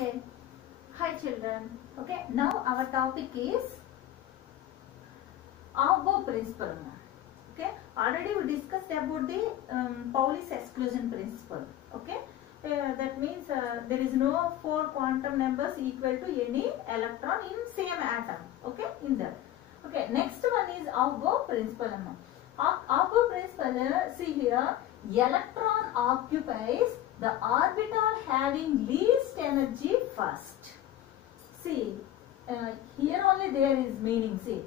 Okay. Hi children. Okay. Now our topic is Aufbau principle. Okay. Already we discussed about the Pauli's exclusion principle. Okay. That means there is no four quantum numbers equal to any electron in same atom. Okay. In that. Okay. Next one is Aufbau principle. Aufbau principle. See here. Electron occupies the orbital having least energy first. See, here only there is meaning. See,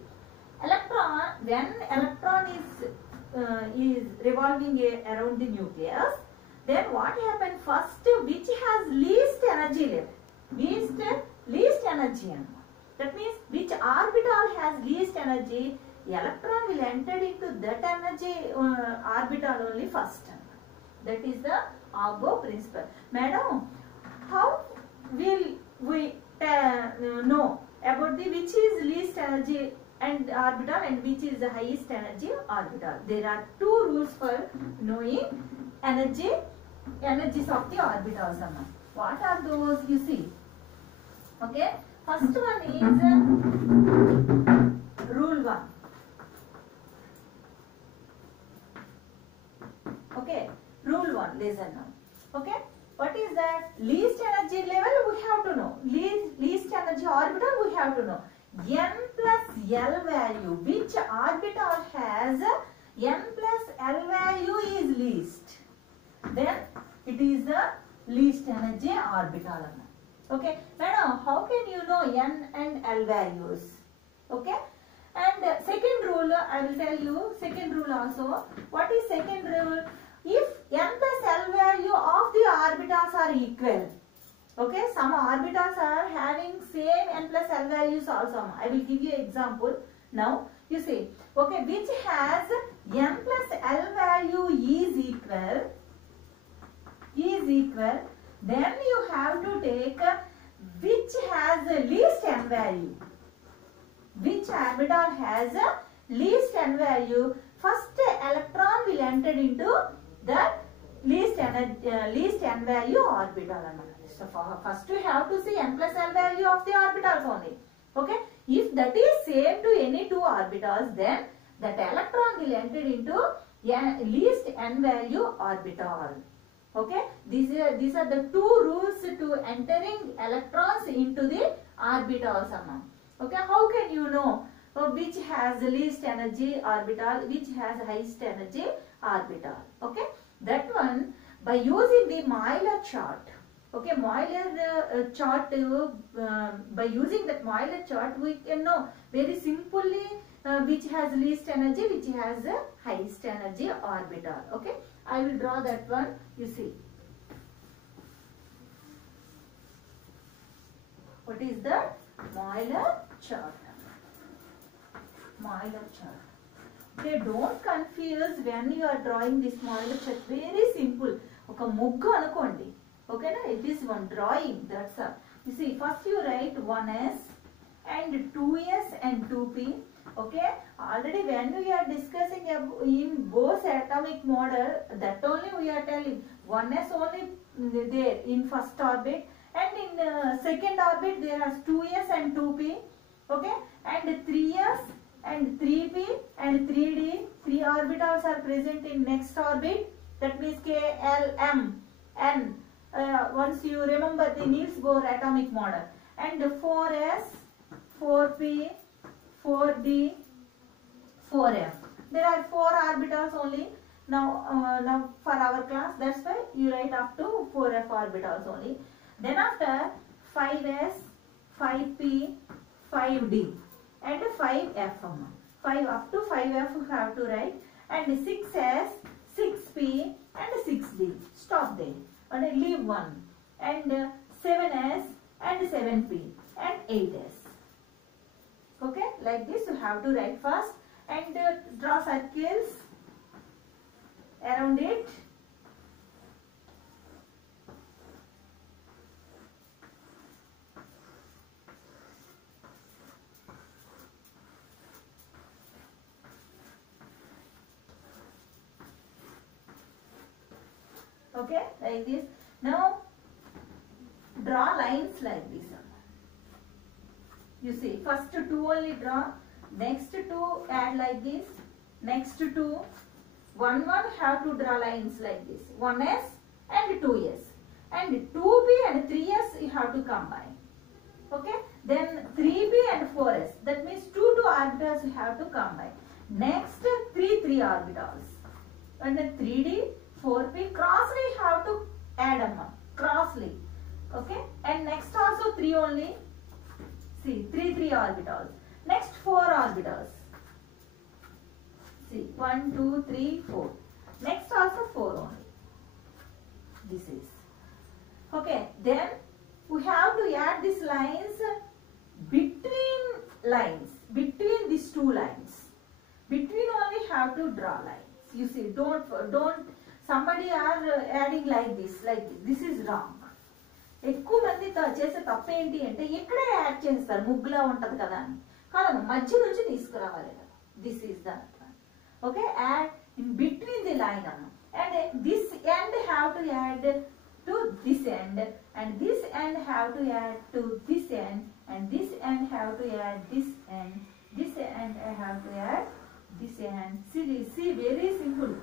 electron, when electron is revolving around the nucleus, then what happens first? Which has least energy left? Least energy. That means which orbital has least energy? Electron will enter into that energy orbital only first. That is the Aufbau principle. Madam, how will we know about the which is least energy and orbital and which is the highest energy orbital? There are two rules for knowing energies of the orbitals. What are those? You see. Okay. First one is rule 1. Okay. Rule 1. Listen now. Okay. What is that? Least energy level we have to know. Least energy orbital we have to know. N plus L value. Which orbital has N plus L value is least? Then it is the least energy orbital. Okay. Now how can you know N and L values? Okay. And second rule I will tell you. Second rule also. What is second rule? If N plus L value of the orbitals are equal, okay, some orbitals are having same N plus L values also. I will give you example. Now, you see, okay, which has N plus L value is equal, then you have to take which has the least N value. Which orbital has least N value, first electron will enter into that least N value orbital. So first we have to see N plus L value of the orbitals only. Okay. If that is same to any two orbitals, then that electron will enter into least N value orbital. Okay. These are the two rules to entering electrons into the orbitals. Okay. How can you know which has the least energy orbital, which has highest energy orbital? Okay. That one by using the Euler chart. Okay. Euler chart, by using that Euler chart we can know very simply which has least energy, which has the highest energy orbital. Okay. I will draw that one. You see. What is the Euler chart? Euler chart. Okay, don't confuse when you are drawing this Euler chart. Very simple. Okay, mugga anukondi. Okay, na? It is one drawing. That's all. You see, first you write 1s and 2s and 2p. Okay, already when we are discussing in Bohr's atomic model, that only we are telling 1s only there in first orbit, and in second orbit there are 2s and 2p. Okay, and 3s and 3p and 3d, 3 orbitals are present in next orbit. That means K, L, M, N. Once you remember the Niels Bohr atomic model. And 4s, 4p, 4d, 4f. There are 4 orbitals only. Now for our class, that's why you write up to 4f orbitals only. Then after 5s, 5p, 5d. And 5f. 5 up to 5f you have to write. And 6s, 6p and 6d. Stop there. And leave 1. And 7s and 7p and 8s. Okay. Like this you have to write first. And draw circles around it. Okay, like this. Now draw lines like this. You see, first 2 only draw, next 2 add like this, next 2, 1 have to draw lines like this, 1s and 2s, and 2p and 3s you have to combine. Okay, then 3p and 4s, that means 2 orbitals you have to combine. Next 3 orbitals, and then 3d, 4p, crossly you have to add them up, crossly. Okay, and next also 3 only. See, 3 orbitals. Next 4 orbitals. See, 1, 2, 3, 4. Next also 4 only. This is. Okay, then we have to add these lines between these 2 lines. Between only have to draw lines. You see, don't, somebody are adding like this. This is wrong. ఎక్కువ మంది చేసే తప్పు ఏంటి అంటే ఇక్కడే add చేస్తారు, ముగ్గులా ఉంటది కదా అని. కాదు, మధ్య నుంచి తీసుకురావాలి కదా. This is the okay, add in between the line అన్న. And this end have to add to this end, and this end have to add to this end, and this end have to add this end, this end have to add this end. See very simple.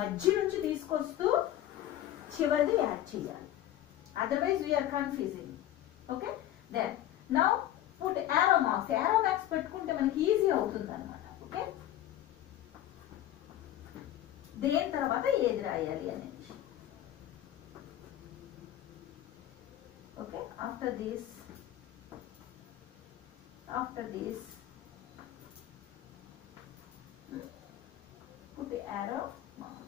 మధ్య నుంచి తీసుకొస్తూ చివరిది add చేయాలి. Otherwise we are confusing. Okay, then now put arrow marks. Arrow marks పెట్టుకుంటే మనకి easy అవుతుంది అన్నమాట. Okay, దేని తర్వాత ఏది రాయాలి అనేది. Okay, after this put the arrow marks.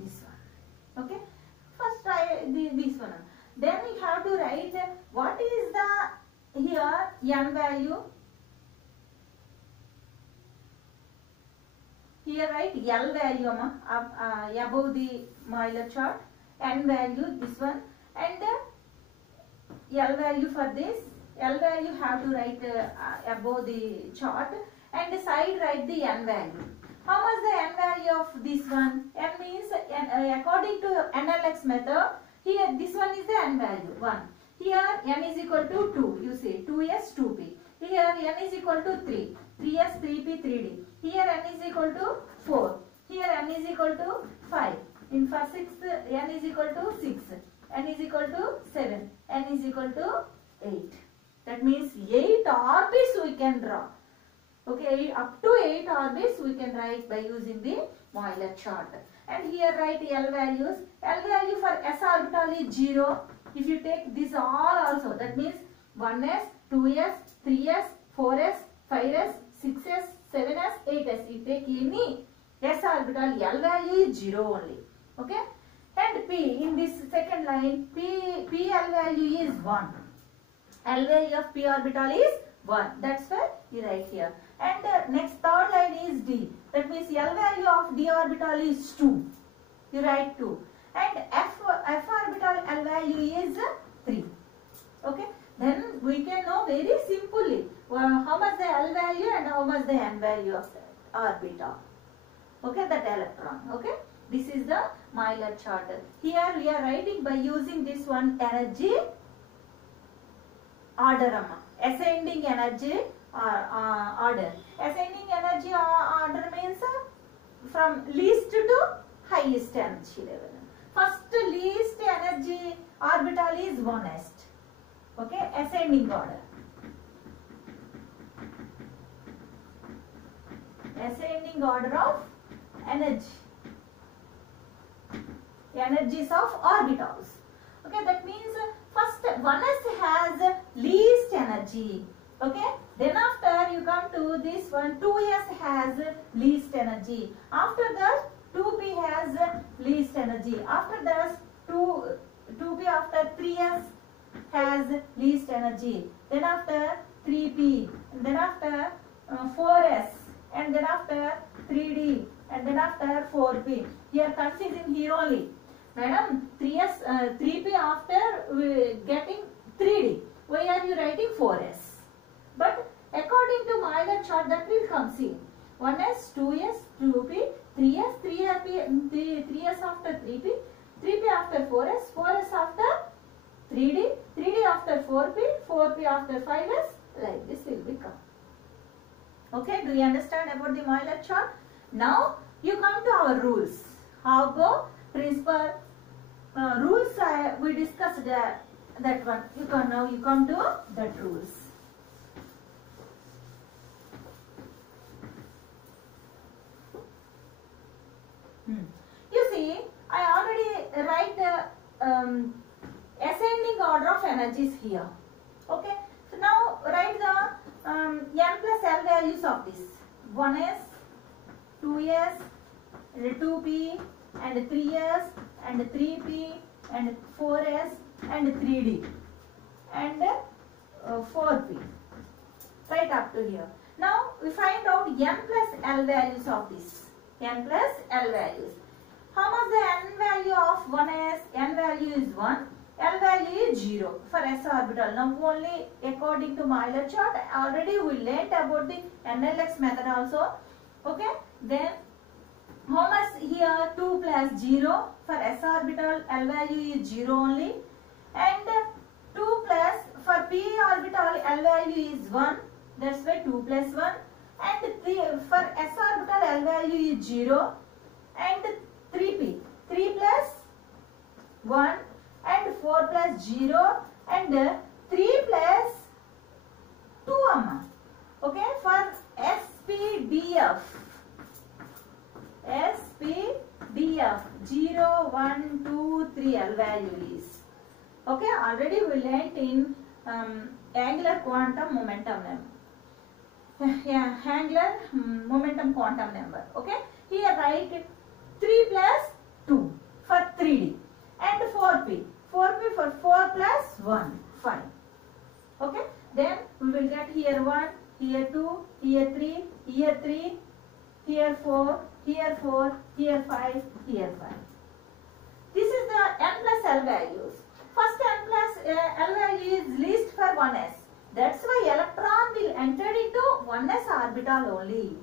This one. Okay, first try this one. Then we have to write what is the here n value. Here write L value above the Euler chart, n value this one, and L value for this. L value have to write above the chart, and side write the n value. How much the n value of this one? N means according to NLX method, here this one is the n value 1. Here n is equal to 2. You see 2s 2p. Here n is equal to 3. 3s 3p 3d. Here n is equal to 4. Here n is equal to 5. In for 6th n is equal to 6. N is equal to 7. N is equal to 8. That means 8 orbits we can draw. Okay, up to 8 orbits we can write by using the Euler chart. And here write L values. L value for s orbital is 0. If you take this all also, that means 1s, 2s, 3s, 4s, 5s, 6s, 7s, 8s. You take any s orbital, L value is 0 only. Okay, and p in this second line, p L value is 1. L value of p orbital is 1. That's why you write here. And next third line is D. That means L value of D orbital is 2. You write 2. And F orbital L value is 3. Okay. Then we can know very simply how much the L value and how much the N value of the orbital. Okay, that electron. Okay. This is the Euler chart. Here we are writing by using this one energy order. Ascending energy order. Ascending energy order means from least to highest energy level. First least energy orbital is 1s. Okay, ascending order. Ascending order of energy. Energies of orbitals. Okay, that means first 1s has least energy. Okay, then after you come to this one, 2s has least energy. After that 2p has least energy. After that 2p after 3s has least energy. Then after 3p, and then after 4s, and then after 3d, and then after 4p. Here confusing here only. Madam, 3p after getting 3D. Why are you writing 4s? But according to Euler chart, that will come. See, 1s, 2s, 2p, 3s, 3s after 3p, 3p after 4s, 4s after 3d, 3d after 4p, 4p after 5s. Like this will become. Okay, do you understand about the Euler chart? Now you come to our rules. How go? Principal rules we discussed that one. Now you come to that rules. You see, I already write the ascending order of energies here. Okay. So now write the n plus L values of this. 1s, 2s, and 2p, and 3s, and 3p, and 4s, and 3d, and 4p. Right up to here. Now we find out n plus L values of this. N plus L values. How much the n value of 1s? N value is 1. L value is 0 for s orbital. Now only according to Euler chart, already we learnt about the NLX method also. Okay. Then how much here? 2 plus 0 for s orbital. L value is 0 only. And 2 plus for p orbital L value is 1. That's why 2 plus 1. And 3 for s orbital L value is 0. And 3p. 3 plus 1. And 4 plus 0 and 3 plus 2 amma. Okay, for SPDF. SPDF 0, 1, 2, 3 L value is. Okay, already we learnt in angular quantum momentum number. Yeah, angular momentum quantum number. Okay, here write 3 plus 2 for 3D. And 4p. 4p for 4 plus 1. 5. Okay. Then we will get here 1, here 2, here 3, here 3, here 4, here 4, here 5, here 5. This is the n plus L values. First n plus L value is least for 1s. That's why electron will enter into 1s orbital only.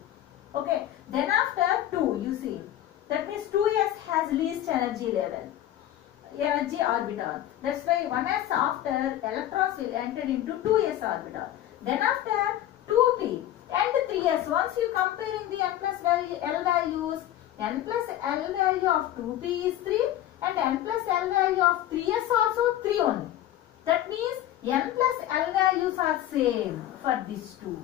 Okay. Then after 2, you see. That means 2s has least energy level. Energy orbital. That's why 1s after electrons will enter into 2s orbital. Then after 2p and 3s, once you comparing the n plus L values, n plus L value of 2p is 3 and n plus L value of 3s also 3 only. That means n plus L values are same for these two.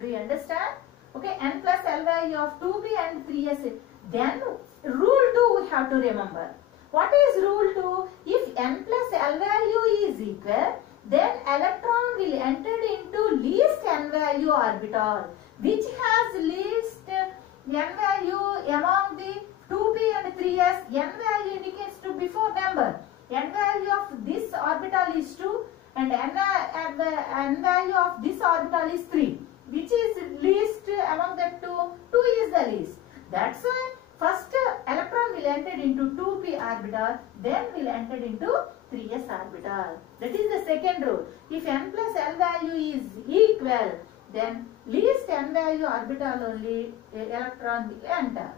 Do you understand? Okay, n plus L value of 2p and 3s. Then rule 2 we have to remember. What is rule 2? If n plus L value is equal, then electron will enter into least n value orbital, which has least n value among the 2p and 3s. N value indicates to before number. N value of this orbital is 2 and n value of this orbital is 3. Which is least among the two? 2 is the least. That's why first electron will enter into 2p orbital, then will enter into 3s orbital. That is the second rule. If n plus L value is equal, then least n value orbital only electron will enter.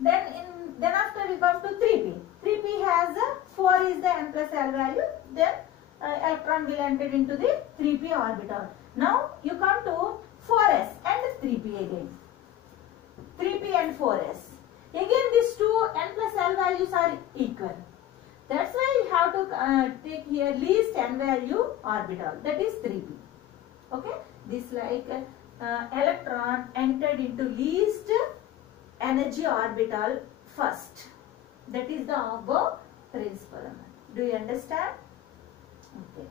Then after we come to 3p. 3p has 4 is the n plus L value. Then electron will enter into the 3p orbital. Now you come to 4s and 3p again. 3p and 4s. Again these two n plus L values are equal. That's why you have to take here least n value orbital. That is 3p. Okay. This like electron entered into least energy orbital first. That is the above principle. Do you understand? Okay.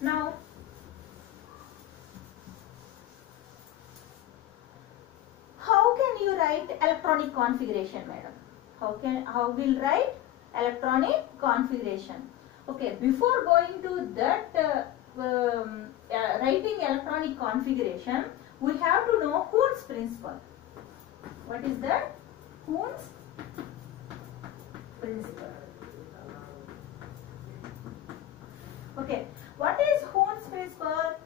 Now, how can you write electronic configuration, madam? How will write electronic configuration? Okay, before going to that writing electronic configuration, we have to know Hund's principle. What is that? Hund's principle. Okay, what is Horn's principle?